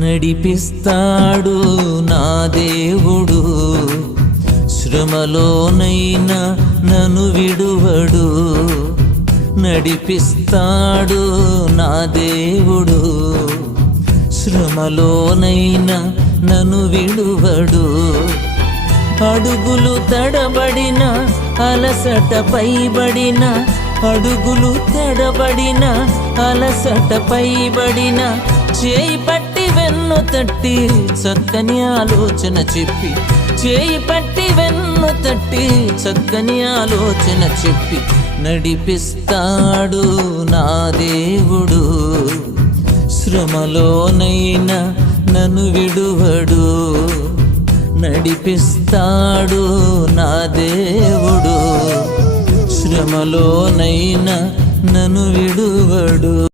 నడిపిస్తాడు నా దేవుడు, శ్రమలోనైనా నన్ను విడువడు. నడిపిస్తాడు నా దేవుడు, శ్రమలోనైనా నన్ను విడువడు. అడుగులు తడబడిన అలసట పైబడిన, అడుగులు తడబడిన అలసట పైబడిన, చేయి పట్టి వెన్ను తట్టి చక్కని ఆలోచన చెప్పి, చేయి పట్టి వెన్ను తట్టి చక్కని ఆలోచన చెప్పి నడిపిస్తాడు నా దేవుడు, శ్రమలోనైనా నన్ను విడువడు. నడిపిస్తాడు నా దేవుడు, శ్రమలోనైనా నన్ను విడువడు.